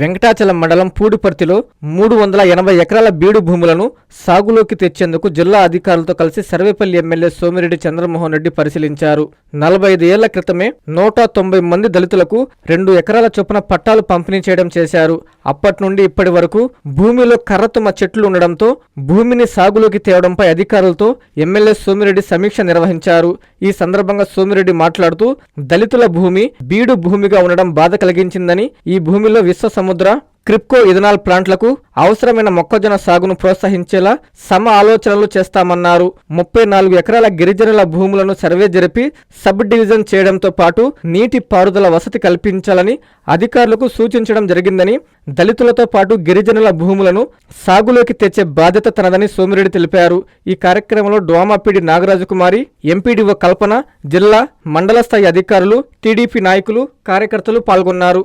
వెంకటాచలం మండలం పూడిపర్తిలో 380 ఎకరాల బీడు భూములను సాగులోకి తెచ్చేందుకు జిల్లా అధికారులతో కలిసి సర్వేపల్లి ఎమ్మెల్యే సోమిరెడ్డి చంద్రమోహన్ రెడ్డి పరిశీలించారు. 45 ఏళ్ల క్రితమే 190 మంది దళితులకు 2 ఎకరాల చొప్పున పట్టాలు పంపిణీ చేయడం చేశారు. అప్పటి నుండి ఇప్పటి వరకు భూమిలో కర్రతుమ్మ చెట్లు ఉండడంతో భూమిని సాగులోకి తేవడంపై అధికారులతో ఎమ్మెల్యే సోమిరెడ్డి సమీక్ష నిర్వహించారు. ఈ సందర్భంగా సోమిరెడ్డి మాట్లాడుతూ దళితుల భూమి బీడు భూమిగా ఉండడం బాధ కలిగించిందని, ఈ భూమిలో విశ్వ సముద్ర క్రిప్కో ఇథనాల్ ప్లాంట్లకు అవసరమైన మొక్కజొన్న సాగును ప్రోత్సహించేలా సమ ఆలోచనలు చేస్తామన్నారు. 34 ఎకరాల గిరిజనుల భూములను సర్వే జరిపి సబ్ డివిజన్ చేయడంతో పాటు నీటి పారుదల వసతి కల్పించాలని అధికారులకు సూచించడం జరిగిందని, దళితులతో పాటు గిరిజనుల భూములను సాగులోకి తెచ్చే బాధ్యత తనదని సోమిరెడ్డి తెలిపారు. ఈ కార్యక్రమంలో డ్వామాపీడి నాగరాజకుమారి, ఎంపీడీఓ కల్పన, జిల్లా మండల స్థాయి అధికారులు, టీడీపీ నాయకులు, కార్యకర్తలు పాల్గొన్నారు.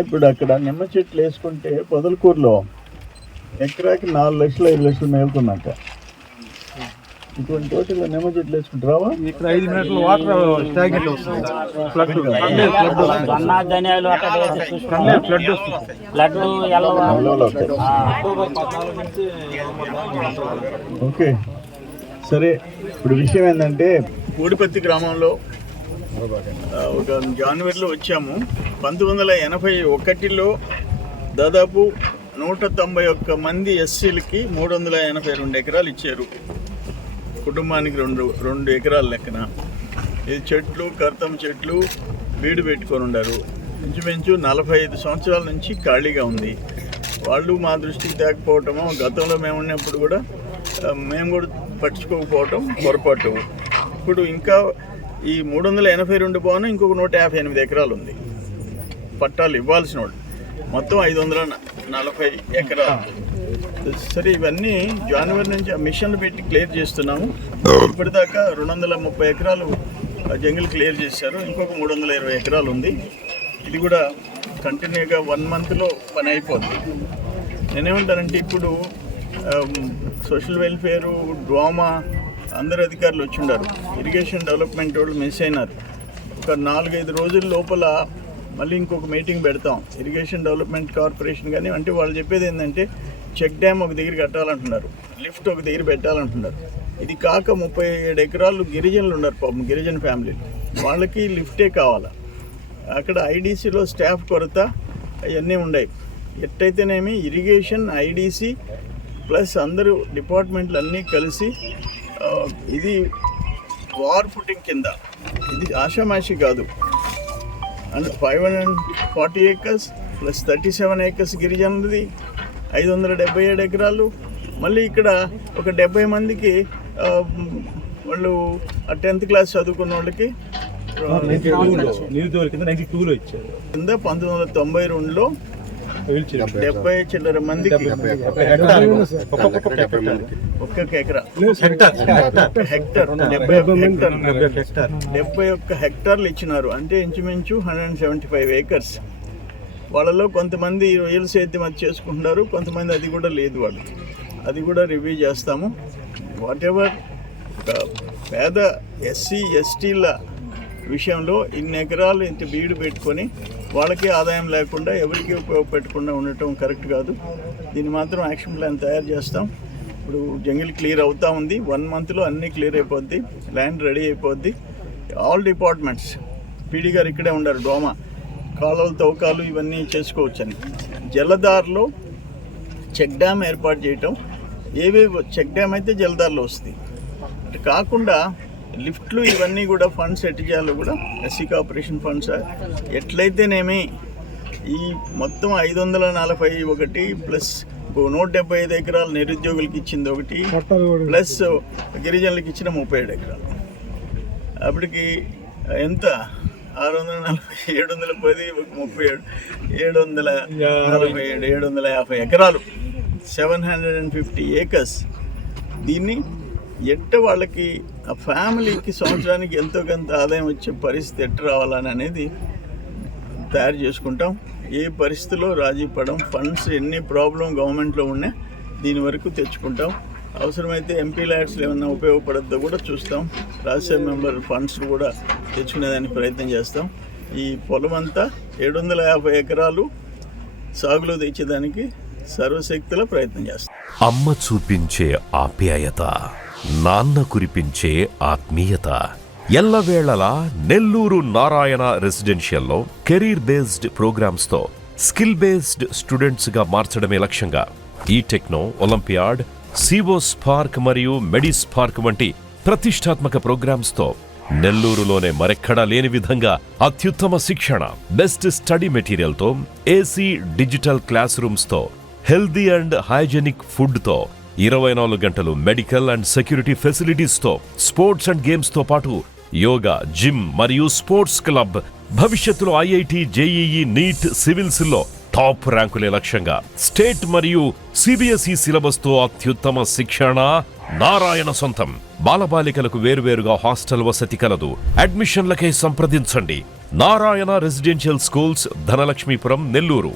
ఇప్పుడు అక్కడ నిమ్మ చెట్లు వేసుకుంటే పొదలకూరులో ఎకరాకి 4 లక్షలు 5 లక్షలు మేలుతుందంట. ఇటువంటి చోట్ల నిమ్మ చెట్లు వేసుకుంటారా? ఇక్కడ 5 మీటర్ల వాటర్ స్టాగ్నెట్ వస్తుంది. ఓకే సరే, ఇప్పుడు విషయం ఏంటంటే పూడిపత్తి గ్రామంలో ఒక జనవరిలో వచ్చాము. 1981లో దాదాపు 191 మంది ఎస్సీలకి 382 ఎకరాలు ఇచ్చారు. కుటుంబానికి 2 ఎకరాల లెక్కన. ఇది చెట్లు, కర్తం చెట్లు బీడు పెట్టుకొని ఉన్నారు. ఇంచుమించు 45 సంవత్సరాల నుంచి ఖాళీగా ఉంది. వాళ్ళు మా దృష్టికి తేకపోవటము, గతంలో మేము ఉన్నప్పుడు కూడా మేము కూడా పట్టించుకోకపోవటం పొరపాటు. ఇప్పుడు ఇంకా ఈ 382 పోను ఇంకొక 158 ఎకరాలు ఉంది పట్టాలు ఇవ్వాల్సిన వాళ్ళు, మొత్తం 540 ఎకరాలు. సరే, ఇవన్నీ జనవరి నుంచి ఆ మిషన్లు పెట్టి క్లియర్ చేస్తున్నాము. ఇప్పటిదాకా 230 ఎకరాలు జంగిల్ క్లియర్ చేశారు. ఇంకొక 320 ఎకరాలు ఉంది. ఇది కూడా కంటిన్యూగా 1 మంత్లో పని అయిపోతుంది. నేనేమంటానంటే ఇప్పుడు సోషల్ వెల్ఫేరు, డ్వామా అందరు అధికారులు వచ్చి ఉన్నారు. ఇరిగేషన్ డెవలప్మెంట్ వాళ్ళు మిస్ అయినారు. ఒక 4-5 రోజుల లోపల మళ్ళీ ఇంకొక మీటింగ్ పెడతాం. ఇరిగేషన్ డెవలప్మెంట్ కార్పొరేషన్ కానీ, అంటే వాళ్ళు చెప్పేది ఏంటంటే చెక్ డ్యామ్ ఒక దగ్గర కట్టాలంటున్నారు, లిఫ్ట్ ఒక దగ్గర పెట్టాలంటున్నారు. ఇది కాక 37 ఎకరాలు గిరిజనులు ఉన్నారు, పాపం గిరిజన ఫ్యామిలీలు, వాళ్ళకి లిఫ్టే కావాలా. అక్కడ ఐడీసీలో స్టాఫ్ కొరత అవన్నీ ఉన్నాయి. ఎట్టయితేనేమి ఇరిగేషన్, ఐడీసీ ప్లస్ అందరూ డిపార్ట్మెంట్లు అన్నీ కలిసి ఇది వార్ ఫుటింగ్ కింద, ఇది ఆషామాషి కాదు. 540 ఏకర్స్ ప్లస్ 37 ఏకర్స్ గిరిజనులది, 577 ఎకరాలు. మళ్ళీ ఇక్కడ ఒక 70 మందికి వాళ్ళు 10th క్లాస్ చదువుకున్న వాళ్ళకి కింద 1992లో 70 చిల్లర మందికి ఒక్కొక్క ఎకరా హెక్టర్ 71 హెక్టార్లు ఇచ్చినారు. అంటే ఇంచుమించు 175 ఏకర్స్. వాళ్ళలో కొంతమంది రొయ్యల సేద్యం అది చేసుకుంటున్నారు, కొంతమంది అది కూడా లేదు. వాళ్ళకి అది కూడా రివ్యూ చేస్తాము. వాటెవర్ పేద ఎస్సీ ఎస్టీల విషయంలో ఇన్ని ఎకరాలు ఇంత బీడు పెట్టుకొని వాళ్ళకి ఆదాయం లేకుండా ఎవరికి ఉపయోగపెట్టకుండా ఉండటం కరెక్ట్ కాదు. దీన్ని మాత్రం యాక్షన్ ప్లాన్ తయారు చేస్తాం. ఇప్పుడు జంగిల్ క్లియర్ అవుతూ ఉంది. 1 మంత్లో అన్నీ క్లియర్ అయిపోద్ది, ల్యాండ్ రెడీ అయిపోద్ది. ఆల్ డిపార్ట్మెంట్స్, పీడీ గారు ఇక్కడే ఉన్నారు, డోమా కాలువలు తవ్వకాలు ఇవన్నీ చేసుకోవచ్చని. జలధార్లో చెక్ డ్యామ్ ఏర్పాటు చేయటం, ఏవేవి చెక్ డ్యామ్ అయితే జలధార్లో వస్తుంది. అటు కాకుండా లిఫ్ట్లు ఇవన్నీ కూడా ఫండ్స్ ఎట్టి చేయాలో కూడా ఎస్సీ కార్పొరేషన్ ఫండ్స్ ఎట్లయితేనేమి ఈ మొత్తం 541 ప్లస్ 175 ఎకరాలు నిరుద్యోగులకి ఇచ్చింది ఒకటి, ప్లస్ గిరిజనులకి ఇచ్చిన 37 ఎకరాలు. అప్పటికి ఎంత 640, 710, 37, 750 ఎకరాలు, 750 ఏకర్స్. దీన్ని ఎట్ట వాళ్ళకి ఆ ఫ్యామిలీకి సంవత్సరానికి ఎంతో కొంత ఆదాయం వచ్చే పరిస్థితి ఎట్ట రావాలని అనేది తయారు చేసుకుంటాం. ఏ పరిస్థితిలో రాజీ పడం. ఫండ్స్ ఎన్ని ప్రాబ్లం గవర్నమెంట్లో ఉన్నా దీని వరకు తెచ్చుకుంటాం. అవసరమైతే ఎంపీ ల్యాడ్స్లో ఏమన్నా ఉపయోగపడద్దో కూడా చూస్తాం. రాజ్యసభ మెంబర్ ఫండ్స్ కూడా తెచ్చుకునేదానికి ప్రయత్నం చేస్తాం. ఈ పొలం అంతా 750 ఎకరాలు సాగులో తెచ్చేదానికి సర్వశక్తుల ప్రయత్నం చేస్తాం. అమ్మ చూపించే ఆప్యాయత, నాన్న కురిపించే ఆత్మీయత ఎల్లవేళలా నెల్లూరు నారాయణ రెసిడెన్షియల్లో కెరీర్ బేస్డ్ ప్రోగ్రామ్స్ తో స్కిల్ బేస్డ్ స్టూడెంట్స్ గా మార్చడమే లక్ష్యంగా ఈ టెక్నో, ఒలింపియాడ్, సివో స్పార్క్ మరియు మెడి స్పార్క్ వంటి ప్రతిష్టాత్మక ప్రోగ్రామ్స్ తో నెల్లూరులోనే మరెక్కడా లేని విధంగా అత్యుత్తమ శిక్షణ, బెస్ట్ స్టడీ మెటీరియల్ తో, ఏసీ డిజిటల్ క్లాస్ రూమ్స్ తో, హెల్దీ అండ్ హైజెనిక్ ఫుడ్ తో, 24 గంటలు మెడికల్ అండ్ సెక్యూరిటీ ఫెసిలిటీస్ తో, స్పోర్ట్స్ అండ్ గేమ్స్ తో పాటు యోగా, జిమ్ మరియు స్పోర్ట్స్ క్లబ్, భవిష్యత్తులో ఐఐటి, జేఈఈ, నీట్, సివిల్స్ లో టాప్ ర్యాంకులే లక్ష్యంగా స్టేట్ మరియు సిబిఎస్ఈ సిలబస్ తో అత్యుత్తమ శిక్షణ నారాయణ సొంతం. బాలబాలికలకు వేరువేరుగా హాస్టల్ వసతి కలదు. అడ్మిషన్లకై సంప్రదించండి. Narayana residential schools, Dhanalakshmipuram, Nellore.